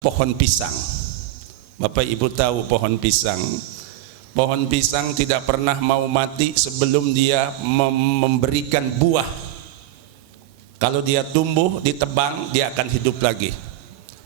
pohon pisang. Bapak Ibu tahu pohon pisang? Pohon pisang tidak pernah mau mati sebelum dia memberikan buah. Kalau dia tumbuh, ditebang, dia akan hidup lagi.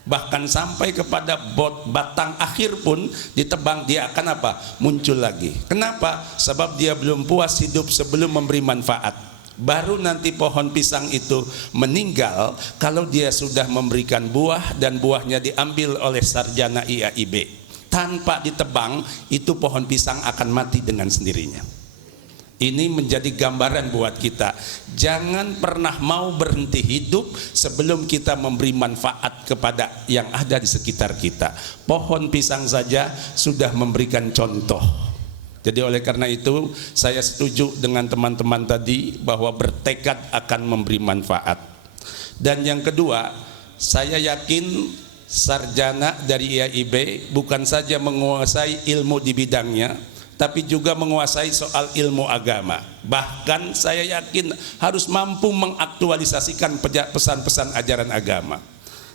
Bahkan sampai kepada batang akhir pun ditebang, dia akan apa? Muncul lagi. Kenapa? Sebab dia belum puas hidup sebelum memberi manfaat. Baru nanti pohon pisang itu meninggal kalau dia sudah memberikan buah dan buahnya diambil oleh sarjana IAIB. Tanpa ditebang, itu pohon pisang akan mati dengan sendirinya. Ini menjadi gambaran buat kita. Jangan pernah mau berhenti hidup sebelum kita memberi manfaat kepada yang ada di sekitar kita. Pohon pisang saja sudah memberikan contoh. Jadi oleh karena itu saya setuju dengan teman-teman tadi bahwa bertekad akan memberi manfaat. Dan yang kedua, saya yakin sarjana dari IAIB bukan saja menguasai ilmu di bidangnya, tapi juga menguasai soal ilmu agama. Bahkan saya yakin harus mampu mengaktualisasikan pesan-pesan ajaran agama.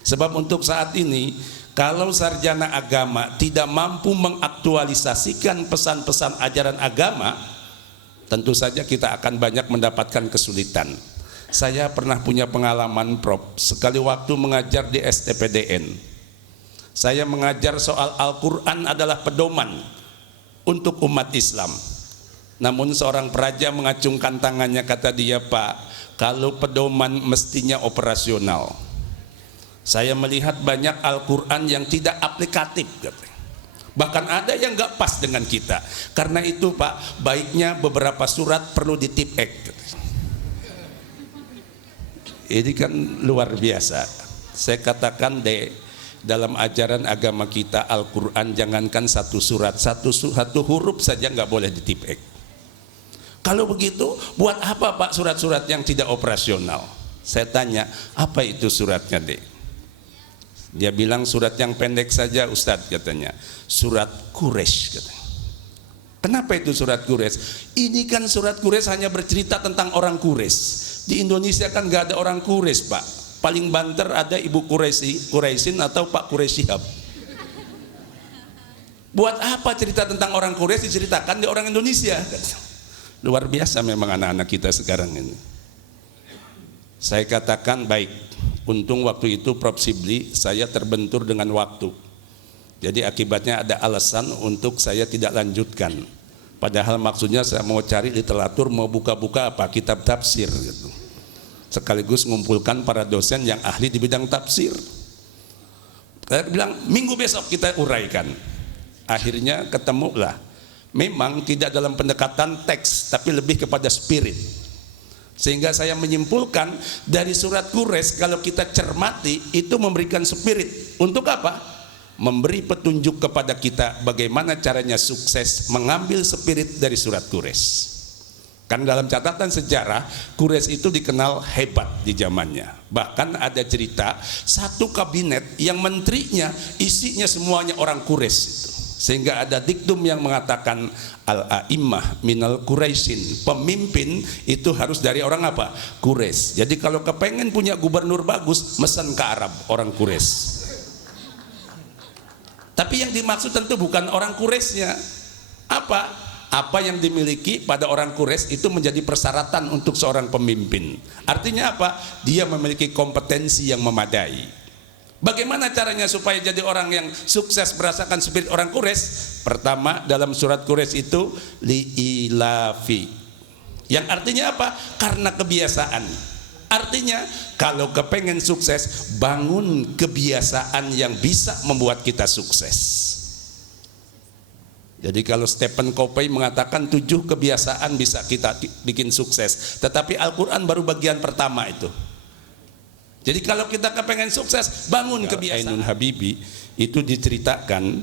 Sebab untuk saat ini, kalau sarjana agama tidak mampu mengaktualisasikan pesan-pesan ajaran agama, tentu saja kita akan banyak mendapatkan kesulitan. Saya pernah punya pengalaman, Prof. Sekali waktu mengajar di STPDN. Saya mengajar soal Al-Quran adalah pedoman untuk umat Islam. Namun seorang peraja mengacungkan tangannya, kata dia, Pak, kalau pedoman mestinya operasional. Saya melihat banyak Al-Quran yang tidak aplikatif, bahkan ada yang gak pas dengan kita. Karena itu Pak, baiknya beberapa surat perlu ditipek. Ini kan luar biasa. Saya katakan deh, dalam ajaran agama kita Al-Quran jangankan satu surat, satu huruf saja nggak boleh ditipek. Kalau begitu buat apa Pak surat-surat yang tidak operasional? Saya tanya, apa itu suratnya deh? Dia bilang surat yang pendek saja Ustadz, katanya surat Quraisy, katanya. Kenapa itu surat Quraisy? Ini kan surat Quraisy hanya bercerita tentang orang Quraisy. Di Indonesia kan nggak ada orang Quraisy, Pak. Paling banter ada Ibu Quraisyin atau Pak Quraisy Shihab. Buat apa cerita tentang orang Quraisy diceritakan di orang Indonesia? Luar biasa memang anak-anak kita sekarang ini. Saya katakan baik, untung waktu itu Prof. Sibli saya terbentur dengan waktu. Jadi akibatnya ada alasan untuk saya tidak lanjutkan. Padahal maksudnya saya mau cari literatur, mau buka-buka apa kitab tafsir gitu. Sekaligus mengumpulkan para dosen yang ahli di bidang tafsir. Saya bilang minggu besok kita uraikan. Akhirnya ketemulah. Memang tidak dalam pendekatan teks, tapi lebih kepada spirit. Sehingga saya menyimpulkan dari surat Quraisy kalau kita cermati itu memberikan spirit. Untuk apa? Memberi petunjuk kepada kita bagaimana caranya sukses mengambil spirit dari surat Quraisy. Kan dalam catatan sejarah Quraisy itu dikenal hebat di zamannya. Bahkan ada cerita satu kabinet yang menterinya isinya semuanya orang Quraisy itu. Sehingga ada diktum yang mengatakan al-a'immah minal Quraisyin, pemimpin itu harus dari orang apa? Quraisy. Jadi kalau kepengen punya gubernur bagus, mesen ke Arab orang Quraisy. Tapi yang dimaksud tentu bukan orang Quraisynya. Apa yang dimiliki pada orang Quraisy itu menjadi persyaratan untuk seorang pemimpin. Artinya apa? Dia memiliki kompetensi yang memadai. Bagaimana caranya supaya jadi orang yang sukses berdasarkan spirit orang Quraisy? Pertama, dalam surat Quraisy itu li'ilafi, yang artinya apa? Karena kebiasaan. Artinya kalau kepengen sukses, bangun kebiasaan yang bisa membuat kita sukses. Jadi kalau Stephen Covey mengatakan 7 kebiasaan bisa kita bikin sukses, tetapi Al-Quran baru bagian pertama itu. Jadi kalau kita kepengen sukses, bangun kebiasaan. Ainun Habibi itu diceritakan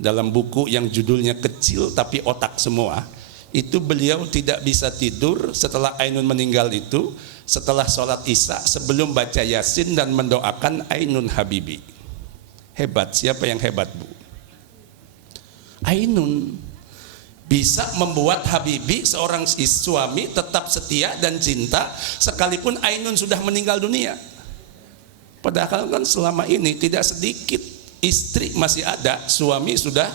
dalam buku yang judulnya Kecil Tapi Otak Semua. Itu beliau tidak bisa tidur setelah Ainun meninggal itu, setelah sholat Isya, sebelum baca Yasin dan mendoakan Ainun Habibi. Hebat, siapa yang hebat, Bu? Ainun bisa membuat Habibi seorang suami tetap setia dan cinta sekalipun Ainun sudah meninggal dunia. Padahal kan selama ini tidak sedikit istri masih ada, suami sudah.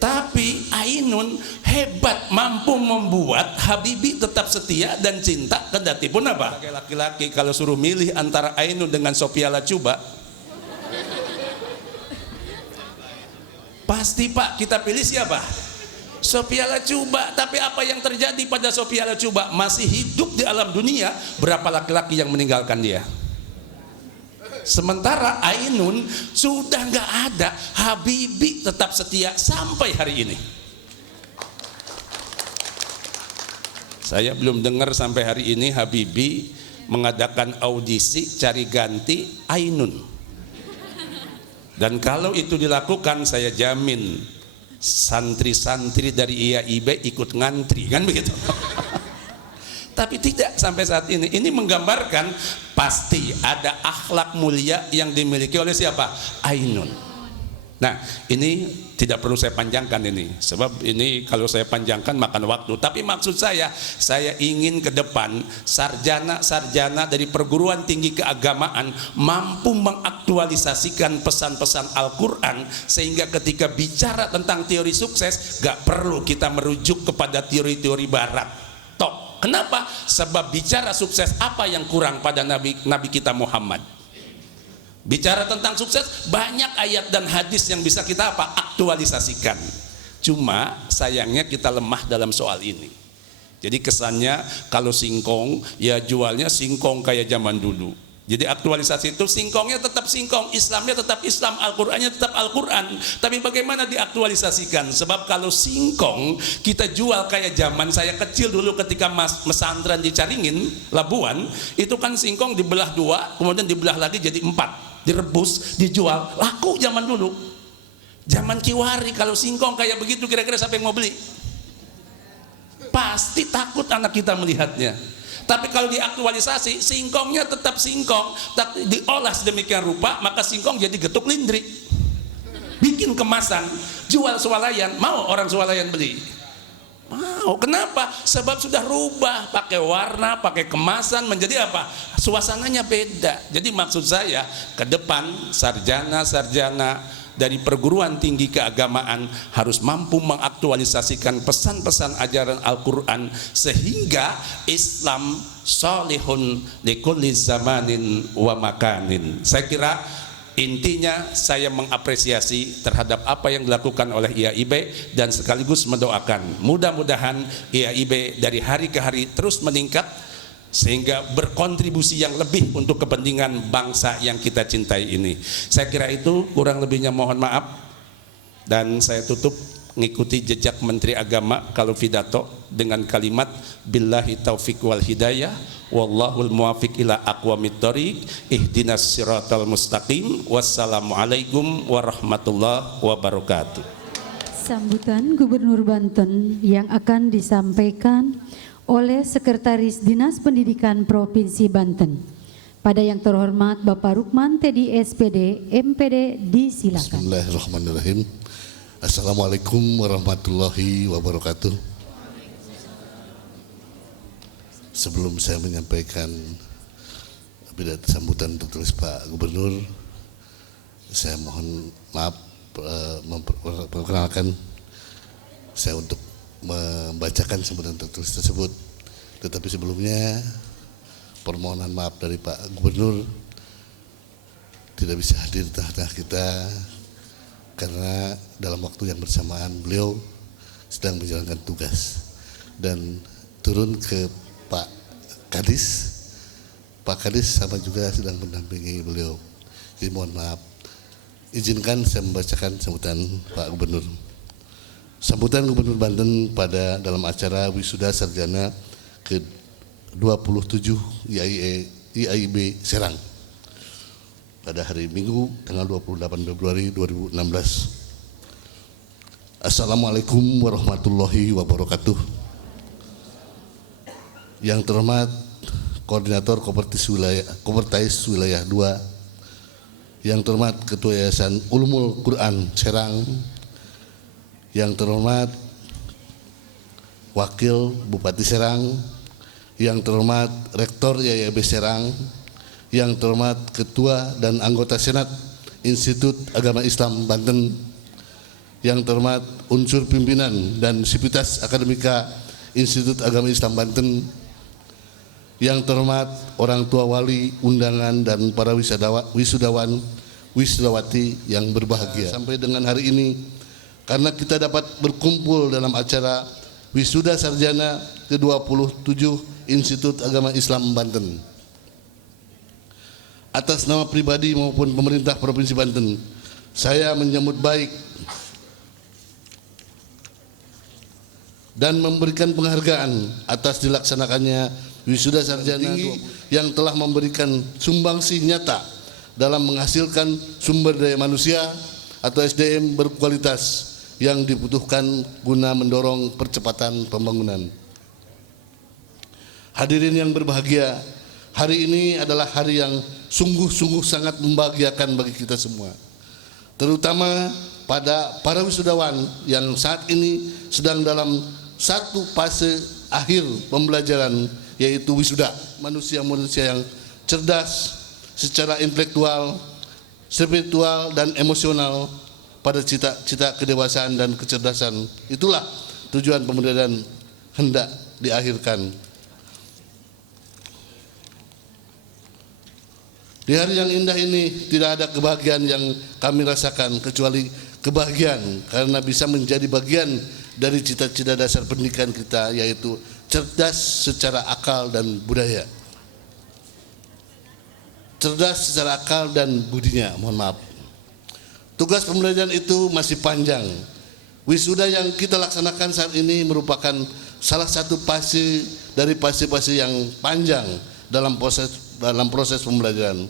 Tapi Ainun hebat, mampu membuat Habibie tetap setia dan cinta kendati pun apa? Laki-laki kalau suruh milih antara Ainun dengan Sophia Latjuba, pasti Pak kita pilih siapa? Sophia Latjuba. Tapi apa yang terjadi pada Sophia Latjuba? Masih hidup di alam dunia, berapa laki-laki yang meninggalkan dia? Sementara Ainun sudah nggak ada, Habibie tetap setia sampai hari ini. Saya belum dengar sampai hari ini Habibie mengadakan audisi cari ganti Ainun. Dan kalau itu dilakukan, saya jamin santri-santri dari IAIB ikut ngantri, kan begitu. Tapi tidak sampai saat ini. Ini menggambarkan pasti ada akhlak mulia yang dimiliki oleh siapa? Ainun. Nah, ini tidak perlu saya panjangkan ini, sebab ini kalau saya panjangkan makan waktu. Tapi maksud saya ingin ke depan sarjana-sarjana dari perguruan tinggi keagamaan mampu mengaktualisasikan pesan-pesan Al-Quran, sehingga ketika bicara tentang teori sukses gak perlu kita merujuk kepada teori-teori barat. Kenapa? Sebab bicara sukses, apa yang kurang pada Nabi kita Muhammad? Bicara tentang sukses, banyak ayat dan hadis yang bisa kita aktualisasikan. Cuma sayangnya kita lemah dalam soal ini. Jadi kesannya kalau singkong, ya jualnya singkong kayak zaman dulu. Jadi aktualisasi itu singkongnya tetap singkong, Islamnya tetap Islam, Al-Qur'annya tetap Al-Qur'an. Tapi bagaimana diaktualisasikan? Sebab kalau singkong kita jual kayak zaman saya kecil dulu ketika mesantren di Caringin, Labuan, itu kan singkong dibelah dua, kemudian dibelah lagi jadi 4, direbus, dijual, laku zaman dulu. Zaman Kiwari kalau singkong kayak begitu kira-kira siapa yang mau beli? Pasti takut anak kita melihatnya. Tapi kalau diaktualisasi, singkongnya tetap singkong, tapi diolah sedemikian rupa, maka singkong jadi getuk lindrik. Bikin kemasan, jual swalayan, mau orang swalayan beli? Mau. Kenapa? Sebab sudah rubah, pakai warna, pakai kemasan, menjadi apa? Suasananya beda. Jadi maksud saya, ke depan sarjana-sarjana dari perguruan tinggi keagamaan harus mampu mengaktualisasikan pesan-pesan ajaran Al-Quran, sehingga Islam solihun likulli zamanin wa makanin. Saya kira intinya saya mengapresiasi terhadap apa yang dilakukan oleh IAIB dan sekaligus mendoakan mudah-mudahan IAIB dari hari ke hari terus meningkat sehingga berkontribusi yang lebih untuk kepentingan bangsa yang kita cintai ini. Saya kira itu, kurang lebihnya mohon maaf, dan saya tutup ngikuti jejak Menteri Agama kalau pidato dengan kalimat billahi taufiq wal hidayah wallahul muwafiq ila aqwamit thoriq ihdinas siratal mustaqim wassalamualaikum warahmatullahi wabarakatuh. Sambutan Gubernur Banten yang akan disampaikan oleh Sekretaris Dinas Pendidikan Provinsi Banten. Pada yang terhormat Bapak Rukman Teddy SPD, MPD, disilakan. Bismillahirrahmanirrahim. Assalamualaikum warahmatullahi wabarakatuh. Sebelum saya menyampaikan pidato sambutan tertulis Pak Gubernur, saya mohon maaf memperkenalkan saya untuk membacakan sambutan tertulis tersebut. Tetapi sebelumnya permohonan maaf dari Pak Gubernur tidak bisa hadir di tengah-tengah kita karena dalam waktu yang bersamaan beliau sedang menjalankan tugas dan turun ke Pak Kadis. Pak Kadis sama juga sedang mendampingi beliau. Jadi mohon maaf. Izinkan saya membacakan sambutan Pak Gubernur. Sambutan Gubernur Banten pada dalam acara Wisuda Sarjana ke-27 IAIB Serang pada hari Minggu tanggal 28 Februari 2016. Assalamualaikum warahmatullahi wabarakatuh. Yang terhormat Koordinator Kopertais Wilayah 2, yang terhormat Ketua Yayasan Ulumul Quran Serang, yang terhormat Wakil Bupati Serang, yang terhormat Rektor IAIB Serang, yang terhormat Ketua dan Anggota Senat Institut Agama Islam Banten, yang terhormat unsur pimpinan dan sivitas akademika Institut Agama Islam Banten, yang terhormat orang tua wali, undangan, dan para wisudawan, wisudawati yang berbahagia. Sampai dengan hari ini, karena kita dapat berkumpul dalam acara Wisuda Sarjana ke-27 Institut Agama Islam Banten. Atas nama pribadi maupun pemerintah Provinsi Banten, saya menyambut baik dan memberikan penghargaan atas dilaksanakannya Wisuda Sarjana yang telah memberikan sumbangsih nyata dalam menghasilkan sumber daya manusia atau SDM berkualitas yang dibutuhkan guna mendorong percepatan pembangunan. Hadirin yang berbahagia, hari ini adalah hari yang sungguh-sungguh sangat membahagiakan bagi kita semua, terutama pada para wisudawan yang saat ini sedang dalam satu fase akhir pembelajaran, yaitu wisuda. Manusia-manusia yang cerdas secara intelektual, spiritual, dan emosional pada cita-cita kedewasaan dan kecerdasan. Itulah tujuan pembelajaran hendak diakhirkan. Di hari yang indah ini tidak ada kebahagiaan yang kami rasakan kecuali kebahagiaan karena bisa menjadi bagian dari cita-cita dasar pendidikan kita, yaitu cerdas secara akal dan budaya. Cerdas secara akal dan budinya, mohon maaf. Tugas pembelajaran itu masih panjang. Wisuda yang kita laksanakan saat ini merupakan salah satu fase dari fase-fase yang panjang dalam proses pembelajaran.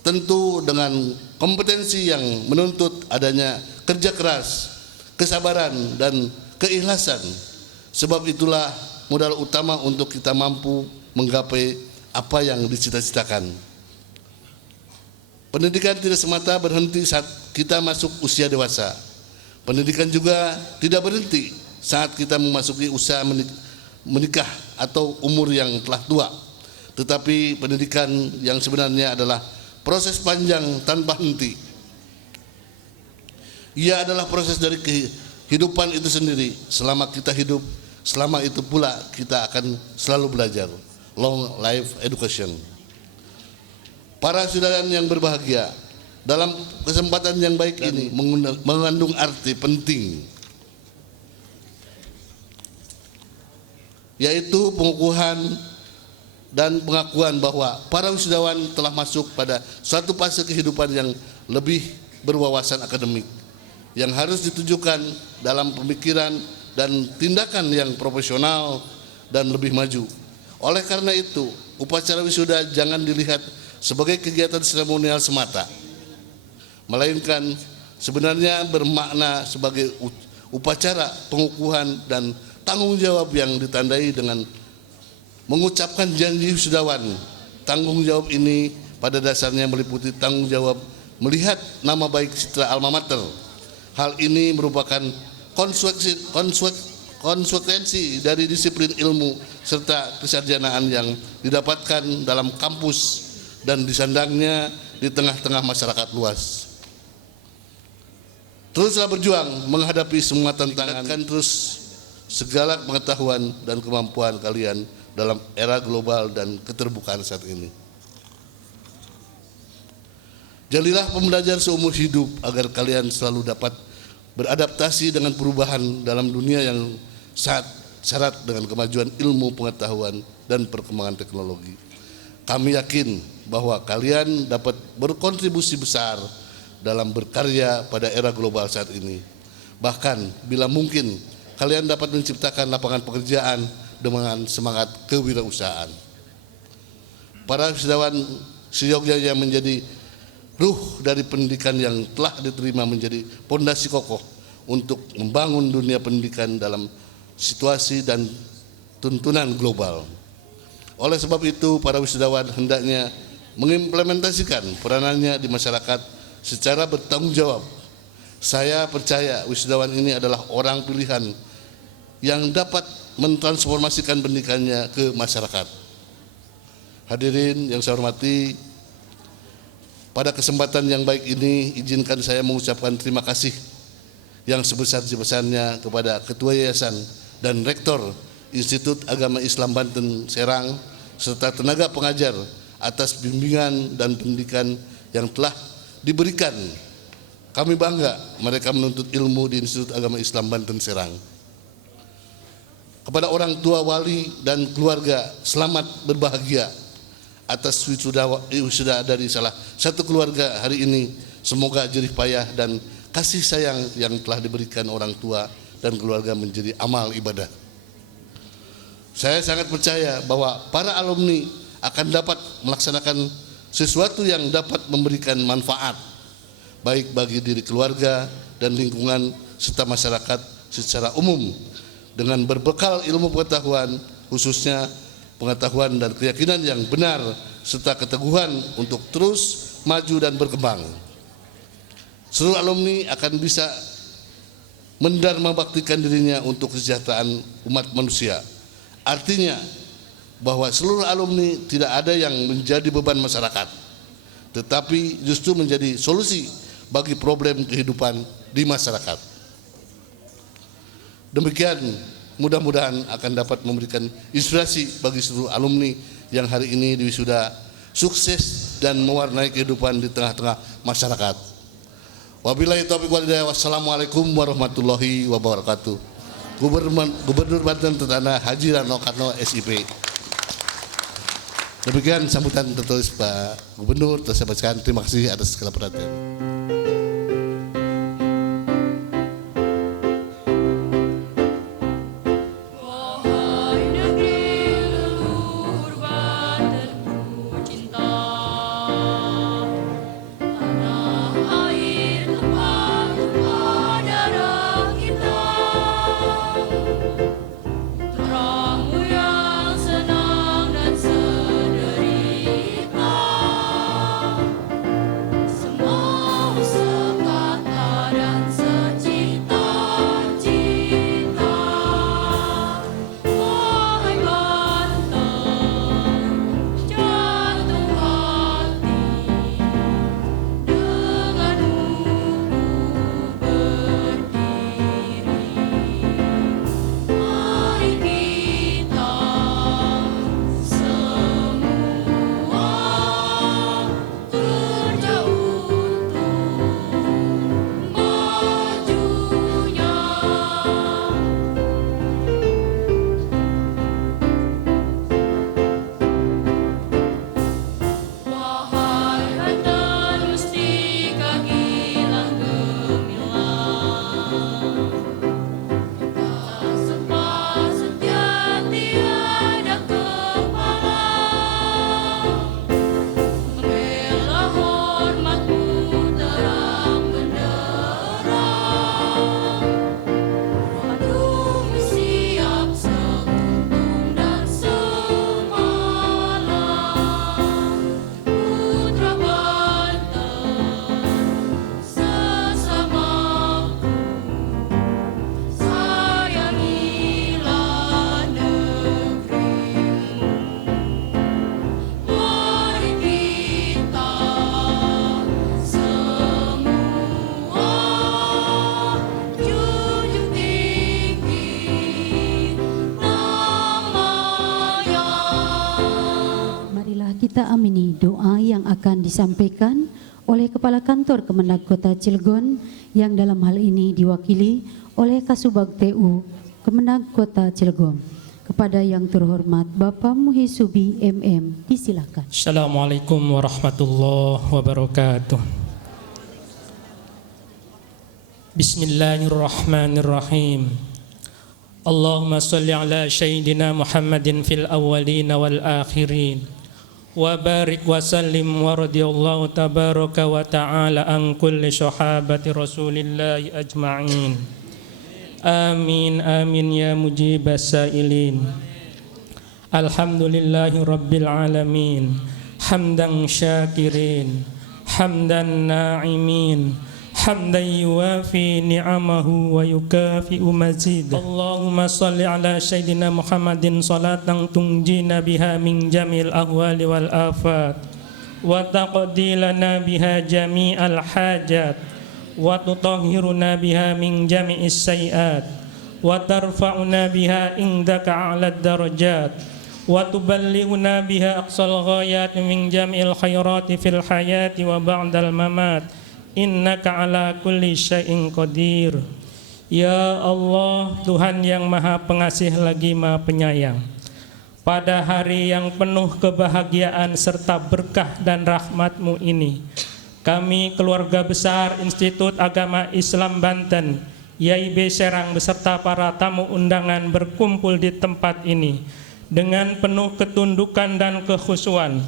Tentu dengan kompetensi yang menuntut adanya kerja keras, kesabaran, dan keikhlasan. Sebab itulah modal utama untuk kita mampu menggapai apa yang dicita-citakan. Pendidikan tidak semata berhenti saat kita masuk usia dewasa. Pendidikan juga tidak berhenti saat kita memasuki usia menikah atau umur yang telah tua. Tetapi pendidikan yang sebenarnya adalah proses panjang tanpa henti. Ia adalah proses dari kehidupan itu sendiri. Selama kita hidup, selama itu pula kita akan selalu belajar. Long life education. Para saudara yang berbahagia, dalam kesempatan yang baik ini mengandung arti penting, yaitu pengukuhan dan pengakuan bahwa para wisudawan telah masuk pada suatu fase kehidupan yang lebih berwawasan akademik, yang harus ditujukan dalam pemikiran dan tindakan yang profesional dan lebih maju. Oleh karena itu, upacara wisuda jangan dilihat sebagai kegiatan seremonial semata, melainkan sebenarnya bermakna sebagai upacara pengukuhan dan tanggung jawab yang ditandai dengan mengucapkan janji wisudawan. Tanggung jawab ini pada dasarnya meliputi tanggung jawab melihat nama baik citra alma mater. Hal ini merupakan konsekuensi dari disiplin ilmu serta kesarjanaan yang didapatkan dalam kampus dan disandangnya di tengah-tengah masyarakat luas. Teruslah berjuang menghadapi semua tantangan, terus segala pengetahuan dan kemampuan kalian dalam era global dan keterbukaan saat ini. Jadilah pembelajar seumur hidup agar kalian selalu dapat beradaptasi dengan perubahan dalam dunia yang syarat dengan kemajuan ilmu pengetahuan dan perkembangan teknologi. Kami yakin bahwa kalian dapat berkontribusi besar dalam berkarya pada era global saat ini. Bahkan bila mungkin kalian dapat menciptakan lapangan pekerjaan dengan semangat kewirausahaan. Para wisudawan seyogyanya menjadi ruh dari pendidikan yang telah diterima menjadi pondasi kokoh untuk membangun dunia pendidikan dalam situasi dan tuntunan global. Oleh sebab itu, para wisudawan hendaknya mengimplementasikan peranannya di masyarakat secara bertanggung jawab. Saya percaya wisudawan ini adalah orang pilihan yang dapat mentransformasikan pendidikannya ke masyarakat. Hadirin yang saya hormati, Pada kesempatan yang baik ini, izinkan saya mengucapkan terima kasih yang sebesar-besarnya kepada Ketua Yayasan dan Rektor Institut Agama Islam Banten Serang serta tenaga pengajar atas bimbingan dan pendidikan yang telah diberikan. Kami bangga mereka menuntut ilmu di Institut Agama Islam Banten Serang. Kepada orang tua, wali, dan keluarga, selamat berbahagia atas wisuda dari salah satu keluarga hari ini. Semoga jerih payah dan kasih sayang yang telah diberikan orang tua dan keluarga menjadi amal ibadah. Saya sangat percaya bahwa para alumni akan dapat melaksanakan sesuatu yang dapat memberikan manfaat baik bagi diri keluarga dan lingkungan serta masyarakat secara umum dengan berbekal ilmu pengetahuan, khususnya pengetahuan dan keyakinan yang benar serta keteguhan untuk terus maju dan berkembang. Seluruh alumni akan bisa mendharma baktikan dirinya untuk kesejahteraan umat manusia. Artinya bahwa seluruh alumni tidak ada yang menjadi beban masyarakat, tetapi justru menjadi solusi bagi problem kehidupan di masyarakat. Demikian, mudah-mudahan akan dapat memberikan inspirasi bagi seluruh alumni yang hari ini diwisuda, sukses dan mewarnai kehidupan di tengah-tengah masyarakat. Wabillahi taufiq wal hidayah. Wassalamualaikum warahmatullahi wabarakatuh. Gubernur Banten Tertanah Haji Rano Karno SIP. Demikian sambutan tertulis Pak Gubernur. Saya bacakan. Terima kasih atas segala perhatian. Kita amini doa yang akan disampaikan oleh Kepala Kantor Kemenag Kota Cilegon yang dalam hal ini diwakili oleh Kasubag TU Kemenag Kota Cilegon. Kepada yang terhormat Bapak Muhisubi MM, disilakan. Assalamualaikum warahmatullahi wabarakatuh. Bismillahirrahmanirrahim. Allahumma salli ala Sayyidina Muhammadin fil awwalin wal akhirin. Wa barik wa sallim wa radiyallahu tabaraka wa ta'ala an kulli sahabati Rasulillahi ajma'in. Amin amin ya mujibas sailin. Alhamdulillahi rabbil alamin. Hamdan syakirin, hamdan na'imin, hamdan yuwafi ni'amahu wa yukafi'u mazid. Allahumma salli ala Sayyidina Muhammadin salatan tunjina biha min jamil ahwali wal afat wa taqdi lana biha jami'al hajat wa tutahhiruna biha min jami'is sayiat wa tarfa'una biha indaka a'lad darajat wa tuballighuna biha aqsal ghayat min jami'il khairati fil hayati wa ba'dal mamat innaka ala kulli syai'in qadir. Ya Allah, Tuhan yang Maha Pengasih lagi Maha Penyayang, pada hari yang penuh kebahagiaan serta berkah dan rahmat-Mu ini, kami keluarga besar Institut Agama Islam Banten YIB Serang beserta para tamu undangan berkumpul di tempat ini dengan penuh ketundukan dan kekhusyuan,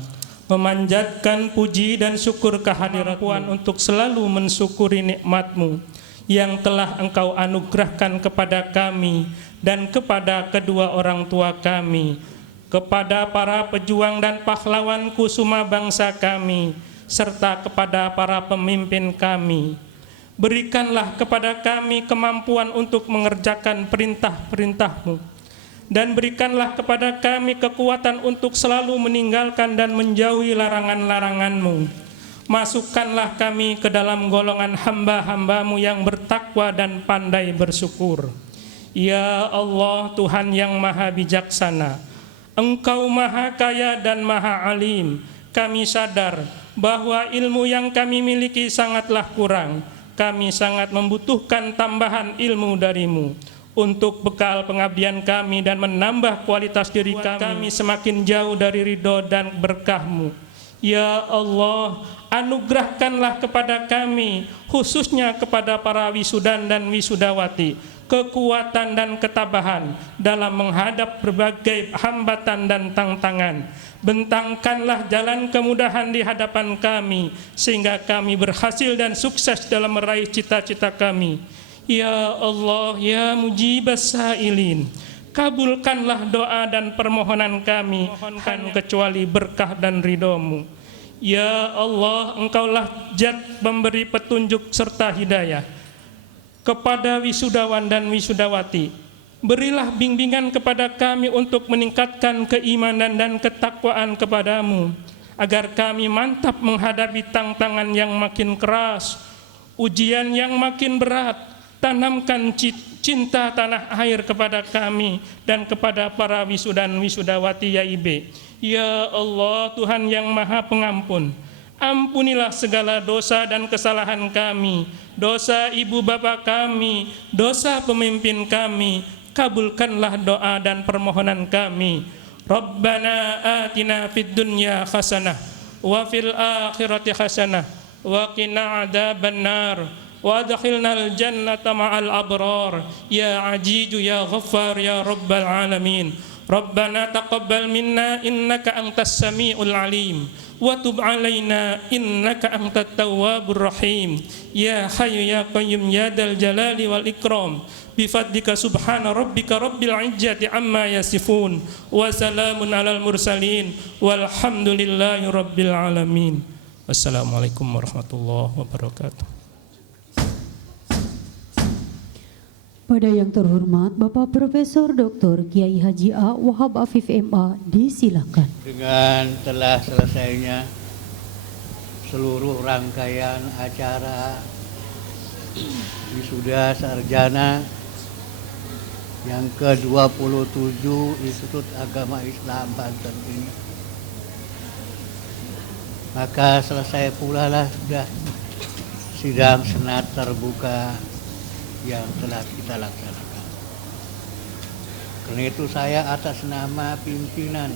memanjatkan puji dan syukur kehadirat-Mu untuk selalu mensyukuri nikmat-Mu yang telah Engkau anugerahkan kepada kami dan kepada kedua orang tua kami, kepada para pejuang dan pahlawan kusuma bangsa kami, serta kepada para pemimpin kami. Berikanlah kepada kami kemampuan untuk mengerjakan perintah-perintah-Mu, dan berikanlah kepada kami kekuatan untuk selalu meninggalkan dan menjauhi larangan-larangan-Mu. Masukkanlah kami ke dalam golongan hamba-hamba-Mu yang bertakwa dan pandai bersyukur. Ya Allah, Tuhan yang Maha Bijaksana, Engkau Maha Kaya dan Maha Alim. Kami sadar bahwa ilmu yang kami miliki sangatlah kurang. Kami sangat membutuhkan tambahan ilmu dari-Mu untuk bekal pengabdian kami dan menambah kualitas diri kami semakin jauh dari ridho dan berkah-Mu. Ya Allah, anugerahkanlah kepada kami, khususnya kepada para wisudan dan wisudawati, kekuatan dan ketabahan dalam menghadap berbagai hambatan dan tantangan. Bentangkanlah jalan kemudahan di hadapan kami, sehingga kami berhasil dan sukses dalam meraih cita-cita kami. Ya Allah, ya mujibas sa'ilin, kabulkanlah doa dan permohonan kami, bukan kecuali berkah dan ridho-Mu. Ya Allah, Engkaulah Zat memberi petunjuk serta hidayah kepada wisudawan dan wisudawati. Berilah bimbingan kepada kami untuk meningkatkan keimanan dan ketakwaan kepada-Mu, agar kami mantap menghadapi tantangan yang makin keras, ujian yang makin berat. Tanamkan cinta tanah air kepada kami dan kepada para wisudan wisudawati YIB. Ya Allah, Tuhan yang Maha Pengampun, ampunilah segala dosa dan kesalahan kami, dosa ibu bapa kami, dosa pemimpin kami. Kabulkanlah doa dan permohonan kami. Rabbana atina fid dunya hasanah wa fil akhirati hasanah wa qina adzabannar wa adkhilnal jannata ma'al abrar ya ajizu ya ghaffar ya rabbal alamin. Rabbana taqabbal minna innaka antas samiul alim wa tub alaina innaka antat tawwabur rahim. Ya hayyu ya qayyum ya dal jalali wal ikram, bifadlika subhana rabbika rabbil izzati amma yasifun wa salamun alal mursalin walhamdulillahi rabbil alamin. Wassalamualaikum warahmatullahi wabarakatuh. Pada yang terhormat Bapak Profesor Dr. Kiai Haji A. Wahab Afif MA, disilakan. Dengan telah selesainya seluruh rangkaian acara wisuda sarjana yang ke-27 Institut Agama Islam Banten ini, maka selesai pula lah sudah sidang senat terbuka yang telah kita laksanakan. Karena itu saya atas nama pimpinan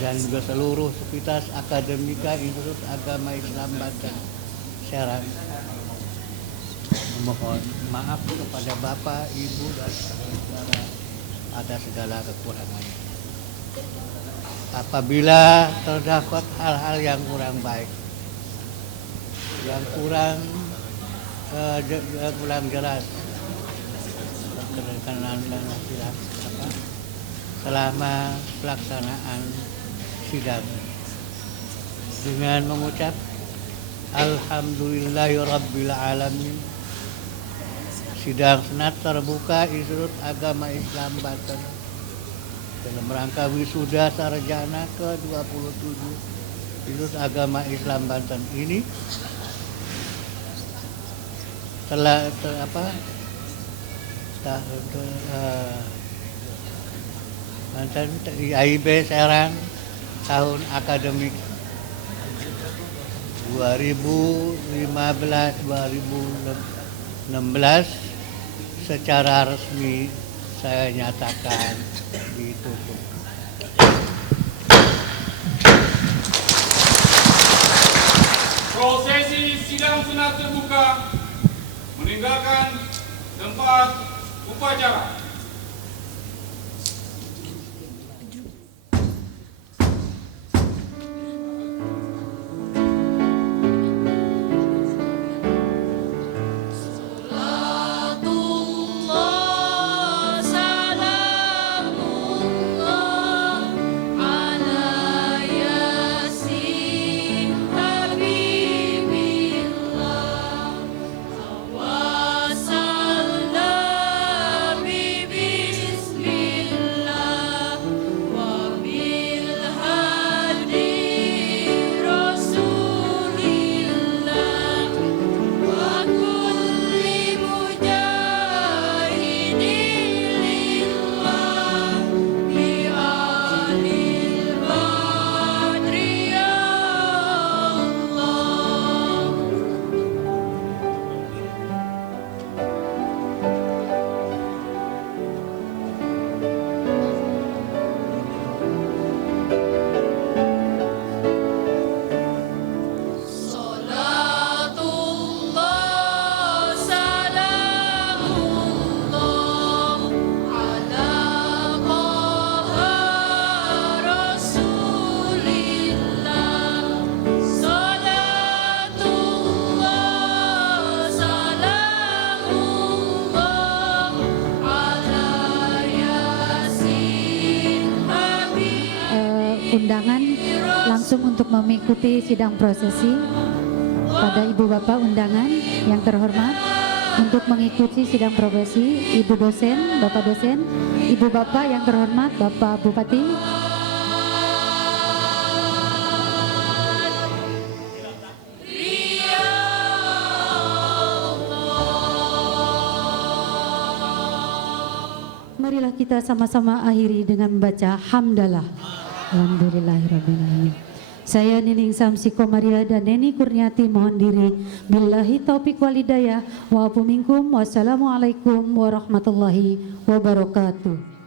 dan juga seluruh sivitas akademika Institut Agama Islam Banten Serang memohon maaf kepada Bapak, Ibu dan saudara atas segala kekurangannya. Apabila terdapat hal-hal yang kurang baik, yang kurang jelas berkenaan dengan selama pelaksanaan sidang, dengan mengucap Alhamdulillahirabbil alamin, sidang senat terbuka Institut Agama Islam Banten dalam rangka wisuda sarjana ke-27 Institut Agama Islam Banten ini telah Banten IAIB Serang tahun akademik 2015-2016 secara resmi saya nyatakan ditutup. Prosesi sidang sunat terbuka meninggalkan tempat upacara. Undangan langsung untuk mengikuti sidang prosesi pada Ibu Bapak undangan yang terhormat untuk mengikuti sidang prosesi Ibu dosen, Bapak dosen, Ibu Bapak yang terhormat Bapak Bupati, marilah kita sama-sama akhiri dengan membaca hamdalah. Alhamdulillahirrabbilalamin. Saya Nining Samsi Komaria dan Neni Kurniati mohon diri. Billahi taufiq walhidayah. Wa minkum. Wassalamualaikum warahmatullahi wabarakatuh.